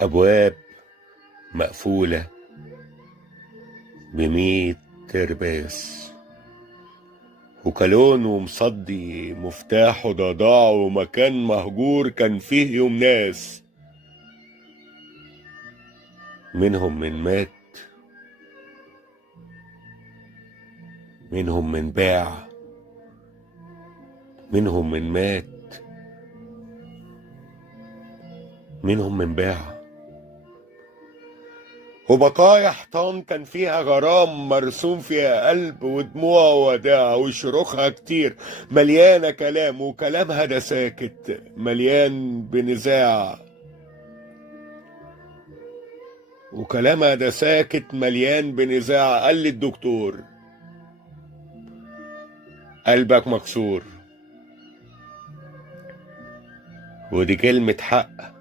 أبواب مقفولة ب100 ترباس، وكالون ومصدي مفتاحه ضاع، ومكان مهجور كان فيه يوم ناس، منهم من مات، منهم من باع، منهم من مات، منهم من باع. وبقايا حيطان كان فيها غرام مرسوم فيها قلب ودموع وداع، وشروخها كتير مليانة كلام، وكلامها ده ساكت مليان بنزاع، وكلامها ده ساكت مليان بنزاع. قال لي الدكتور قلبك مكسور، ودي كلمة حق